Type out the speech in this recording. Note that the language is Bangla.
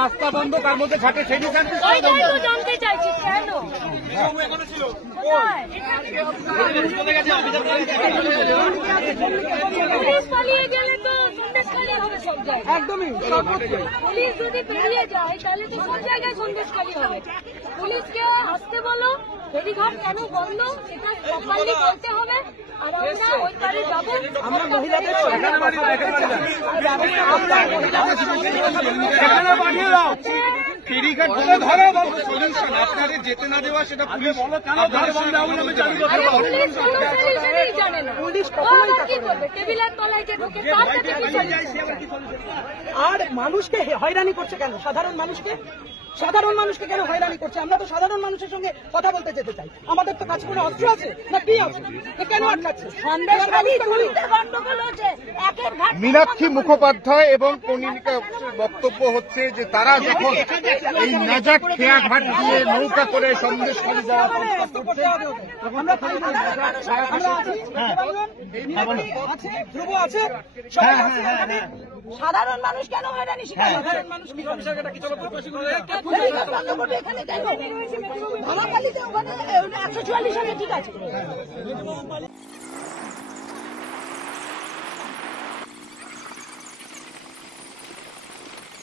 রাস্তা বন্ধ, তার মধ্যে ঘাটে জানতে চাইছি কেন পুলিশ পালিয়ে গেলে তো সন্দেশখালী হবে সব জায়গায়। একদমই পুলিশ যদি পেরিয়ে যায় তাহলে তো সব জায়গায় সন্দেশখালী হবে। পুলিশকে আসতে বলো, ফেরিঘাট কেন বন্ধ এটা প্রপারলি বলতে হবে। আর আমরা ওই পারে যাবো। আমরা মহিলাদের ফেরিঘাট আপনাদের যেতে না দেওয়া সেটা পুলিশ জানে না। পুলিশ কি করবে? টেবিলের তলায় যে ঢোকে তার কাছে কি আর মানুষকে হয়রানি করছে কেন? সাধারণ মানুষকে কেন হয়রানি করছে? আমরা তো সাধারণ মানুষের সঙ্গে কথা বলতে যেতে চাই। আমাদের তো কাছে কোনো অস্ত্র আছে না কি আছে? কেন আটকাচ্ছে? মীনাক্ষী মুখোপাধ্যায় এবং কনিকা বক্তব্য হচ্ছে যে তারা যখন এই নাজাট খেয়াঘাট দিয়ে নৌকা করে সন্দেশখালী যাওয়া সাধারণ মানুষ কেন হয়রানি শিকার? সাধারণ মানুষ কি এখানে কেন? ধরাকালীতে ওখানে 144 সালে ঠিক আছে।